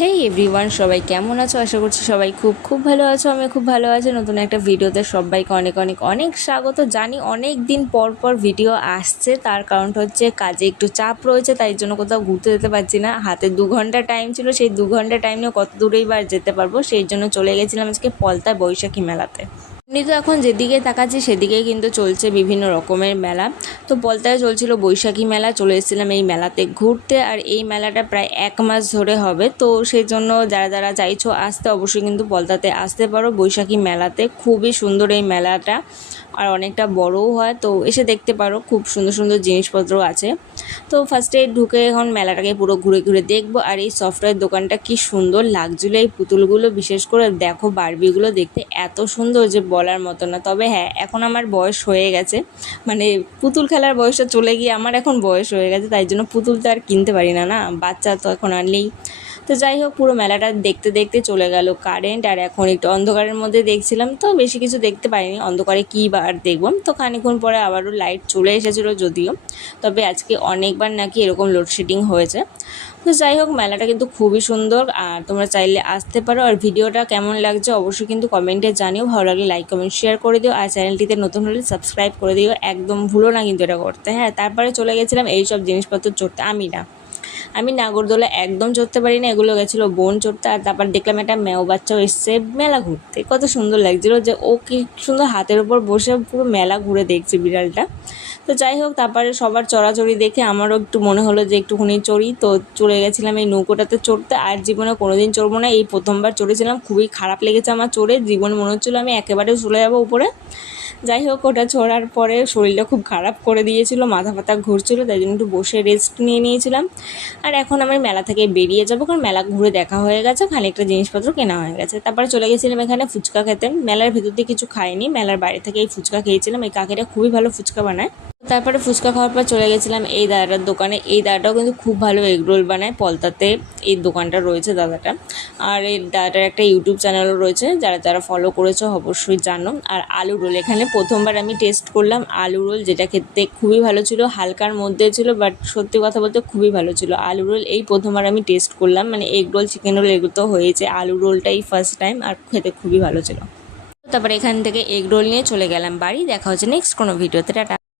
হেই everyone, সবাই কেমন আছো? আশা করছি সবাই খুব খুব ভালো আছো। আমি খুব ভালো আছি। নতুন একটা ভিডিওতে সবাইকে অনেক অনেক অনেক স্বাগত জানি। অনেক দিন পর পর ভিডিও আসছে, তার কারণটা হচ্ছে কাজে একটু চাপ রয়েছে, তাই জন্য কোথাও ঘুরতে যেতে পারছি না। হাতে 2 ঘন্টা টাইম ছিল, সেই 2 ঘন্টা টাইম নিয়ে কত দূরেই বা যেতে পারবো, সেই জন্য চলে গেছিলাম আজকে পলতা বৈশাখী মেলাতে। এমনি তো এখন যেদিকে তাকাচ্ছি সেদিকেই কিন্তু চলছে বিভিন্ন রকমের মেলা। তো পলতায় চলছিল বৈশাখী মেলা, চলে এসেছিলাম এই মেলাতে ঘুরতে। আর এই মেলাটা প্রায় 1 মাস ধরে হবে, তো সেই জন্য যারা যারা চাইছো আসতে অবশ্যই কিন্তু পলতাতে আসতে পারো বৈশাখী মেলাতে। খুবই সুন্দর এই মেলাটা, আর অনেকটা বড়ও হয়, তো এসে দেখতে পারো। খুব সুন্দর সুন্দর জিনিসপত্র আছে। তো ফার্স্টে ঢুকে এখন মেলাটাকে পুরো ঘুরে ঘুরে দেখবো। আর এই সফটওয়্যার দোকানটা কি সুন্দর লাগছিল, এই পুতুলগুলো বিশেষ করে দেখো, বারবিগুলো দেখতে এত সুন্দর যে বলার মতো না। তবে হ্যাঁ, এখন আমার বয়স হয়ে গেছে, মানে পুতুল খেলার বয়সটা চলে গিয়ে আমার এখন বয়স হয়ে গেছে, তাই জন্য পুতুল তো আর কিনতে পারি না, না বাচ্চা তো এখন আর নেই। তো যাই হোক, পুরো মেলাটা দেখতে দেখতে চলে গেল কারেন্ট, আর এখন একটু অন্ধকারের মধ্যে দেখছিলাম, তো বেশি কিছু দেখতে পারিনি। অন্ধকারে কী বা আর দেখবো। তো খানিক্ষণ পরে আবারও লাইট চলে এসেছিলো যদিও, তবে আজকে অনেকবার নাকি এরকম লোডশেডিং হয়েছে। তো যাই হোক, মেলাটা কিন্তু খুবই সুন্দর, আর তোমরা চাইলে আসতে পারো। আর ভিডিওটা কেমন লাগছে অবশ্যই কিন্তু কমেন্টে জানিও। ভালো লাগলে লাইক কমেন্ট শেয়ার করে দিও, আর চ্যানেলটিতে নতুন হলে সাবস্ক্রাইব করে দিও, একদম ভুলো না কিন্তু এটা করতে। হ্যাঁ, তারপরে চলে গেছিলাম এইসব জিনিসপত্র চড়তে। আমি নাগরদোলা একদম চড়তে পারি না, এগুলো গেছিলো বোন চড়তে। আর তারপর দেখলাম একটা মেও বাচ্চাও এসছে মেলা ঘুরতে, কত সুন্দর লাগছিলো যে ও কি সুন্দর হাতের উপর বসে পুরো মেলা ঘুরে দেখছে বিড়ালটা। তো যাই হোক, তারপরে সবার চড়াচড়ি দেখে আমারও একটু মনে হলো যে একটুখানি চড়ি, তো চলে গেছিলাম এই নৌকোটাতে চড়তে। আর জীবনে কোনোদিন চড়বো না, এই প্রথমবার চড়েছিলাম, খুবই খারাপ লেগেছে আমার চড়ে। জীবনে মনে হচ্ছিলো আমি একেবারে চলে যাবো উপরে। যাই হোক, ওটা চড়ার পরে শরীরটা খুব খারাপ করে দিয়েছিল, মাথা ফাথা ঘুরছিল, তাই জন্য একটু বসে রেস্ট নিয়ে নিয়েছিলাম। আর এখন আমি মেলা থেকে বেরিয়ে যাবো, কারণ মেলা ঘুরে দেখা হয়ে গেছে, খানিকটা জিনিসপত্র কেনা হয়ে গেছে। তারপরে চলে গেছিলাম এখানে ফুচকা খেতে। মেলার ভিতর দিয়ে কিছু খাইনি, মেলার বাইরে থেকে এই ফুচকা খেয়েছিলাম। এই কাকিটা খুবই ভালো ফুচকা বানায়। তারপরে ফুচকা খাওয়ার পর চলে গেছিলাম এই দাদাটার দোকানে। এই দাদাটাও কিন্তু খুব ভালো এগরোল বানায়। পলতাতে এই দোকানটা রয়েছে দাদাটা। আর এই দাদাটার একটা ইউটিউব চ্যানেলও রয়েছে, যারা যারা ফলো করেছো অবশ্যই জানো। আর আলু রোল এখানে প্রথমবার আমি টেস্ট করলাম আলু রোল, যেটা খেতে খুবই ভালো ছিল, হালকার মধ্যে ছিল, বাট সত্যি কথা বলতে খুবই ভালো ছিল আলু রোল। এই প্রথমবার আমি টেস্ট করলাম, মানে এগ রোল চিকেন রোল এগুলো তো হয়েছে, আলু রোলটাই ফার্স্ট টাইম, আর খেতে খুবই ভালো ছিল। তারপরে এখান থেকে এগ রোল নিয়ে চলে গেলাম বাড়ি। দেখা হচ্ছে নেক্সট কোনো ভিডিওতে। টাটা।